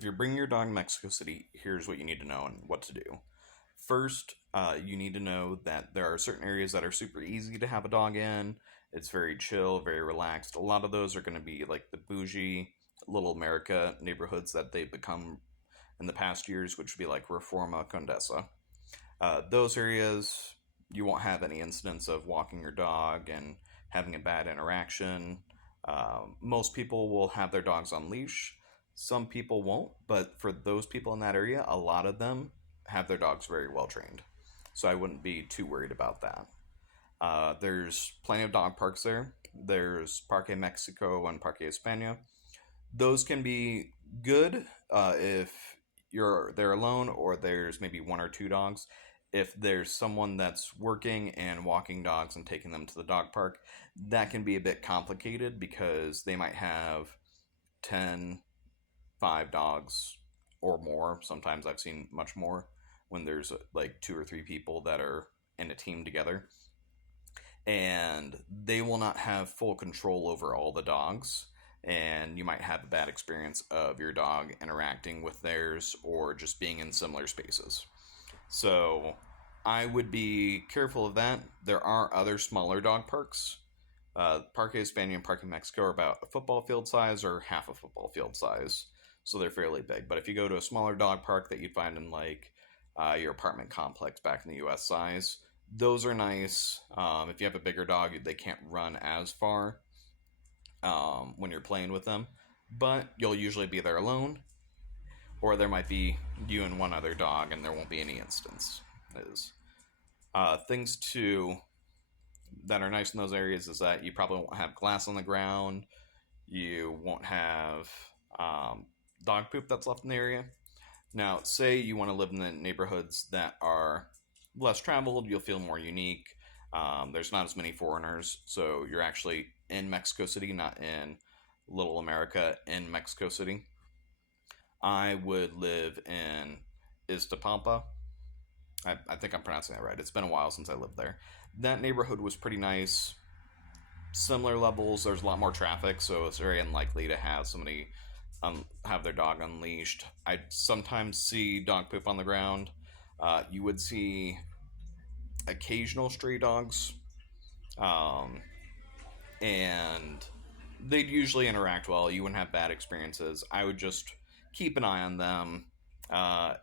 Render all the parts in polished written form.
If you're bringing your dog to Mexico City, here's what you need to know and what to do. First, you need to know that there are certain areas that are super easy to have a dog in. It's very chill, very relaxed. A lot of those are going to be like the bougie Little America neighborhoods that they've become in the past years, which would be like Reforma, Condesa. Those areas, you won't have any incidents of walking your dog and having a bad interaction. Most people will have their dogs on leash. Some people won't, but for those people in that area, a lot of them have their dogs very well trained. So I wouldn't be too worried about that. There's plenty of dog parks there. There's Parque Mexico and Parque España. Those can be good if you're there alone or there's maybe one or two dogs. If there's someone that's working and walking dogs and taking them to the dog park, that can be a bit complicated because they might have 10, 5 dogs or more. Sometimes I've seen much more when there's like two or three people that are in a team together. And they will not have full control over all the dogs, and you might have a bad experience of your dog interacting with theirs or just being in similar spaces. So I would be careful of that. There are other smaller dog parks. Parque España and Parque Mexico are about a football field size or half a football field size, so they're fairly big. But if you go to a smaller dog park that you'd find in like your apartment complex back in the U.S. size, those are nice. If you have a bigger dog, they can't run as far when you're playing with them, but you'll usually be there alone, or there might be you and one other dog, and there won't be any instances. Things to that are nice in those areas is that you probably won't have glass on the ground. You won't have dog poop that's left in the area. Now, say you want to live in the neighborhoods that are less traveled, you'll feel more unique. There's not as many foreigners, so you're actually in Mexico City, not in Little America, in Mexico City. I would live in Iztapalapa. I think I'm pronouncing that right. It's been a while since I lived there. That neighborhood was pretty nice. Similar levels. There's a lot more traffic, so it's very unlikely to have somebody have their dog unleashed. I sometimes see dog poop on the ground. You would see occasional stray dogs, um, and they'd usually interact well. You wouldn't have bad experiences. I would just keep an eye on them.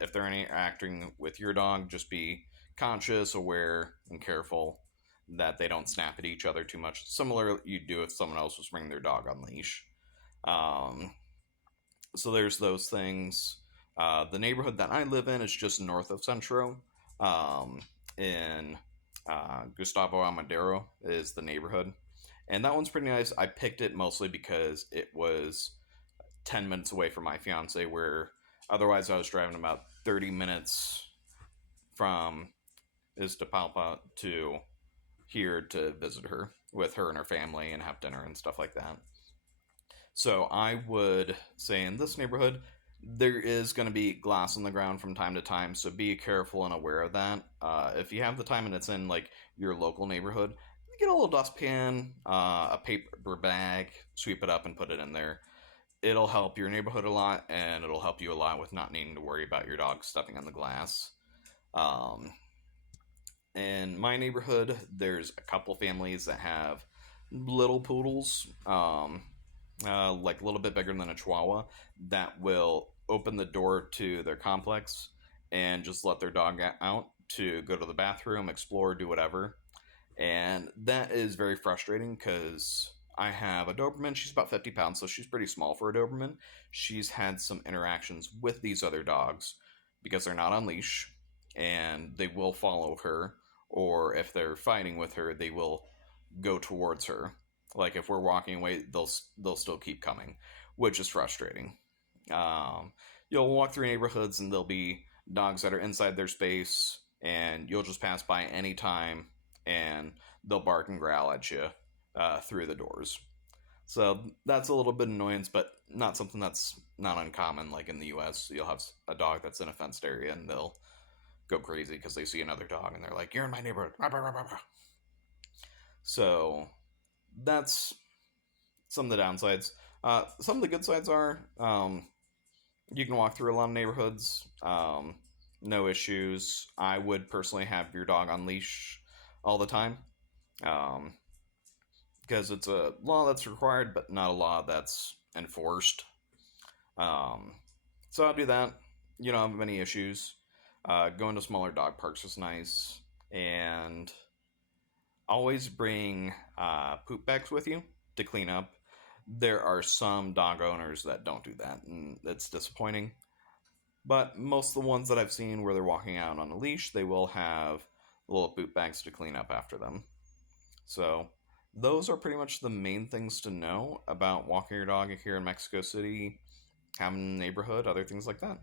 If they're interacting with your dog, just be conscious, aware, and careful that they don't snap at each other too much. Similar you'd do if someone else was bringing their dog on leash. Um, so there's those things. The neighborhood that I live in is just north of Centro. In Gustavo Amadero is the neighborhood, and that one's pretty nice. I picked it mostly because it was 10 minutes away from my fiance, where otherwise I was driving about 30 minutes from Iztapalpa to here to visit her with her and her family and have dinner and stuff like that. So I would say in this neighborhood, there is going to be glass on the ground from time to time, so be careful and aware of that. If you have the time and it's in like your local neighborhood, get a little dustpan, a paper bag, sweep it up and put it in there. It'll help your neighborhood a lot, and it'll help you a lot with not needing to worry about your dog stepping on the glass. Um, in my neighborhood, there's a couple families that have little poodles, like a little bit bigger than a chihuahua, that will open the door to their complex and just let their dog out to go to the bathroom, explore, do whatever. And that is very frustrating because I have a Doberman. She's about 50 pounds, so she's pretty small for a Doberman. She's had some interactions with these other dogs because they're not on leash and they will follow her, or if they're fighting with her, they will go towards her. Like if we're walking away, they'll still keep coming, which is frustrating. You'll walk through neighborhoods and there'll be dogs that are inside their space, and you'll just pass by any time, and they'll bark and growl at you through the doors. So that's a little bit annoyance, but not something that's not uncommon. Like in the U.S., you'll have a dog that's in a fenced area, and they'll go crazy because they see another dog, and they're like, "You're in my neighborhood." So that's some of the downsides. Some of the good sides are You can walk through a lot of neighborhoods, no issues. I would personally have your dog on leash all the time, um, because it's a law that's required, but not a law that's enforced. Um, so I'll do that. You don't have any issues. Going to smaller dog parks is nice, and always bring poop bags with you to clean up. There are some dog owners that don't do that, and it's disappointing. But most of the ones that I've seen where they're walking out on a leash, they will have little poop bags to clean up after them. So, those are pretty much the main things to know about walking your dog here in Mexico City, having a neighborhood, other things like that.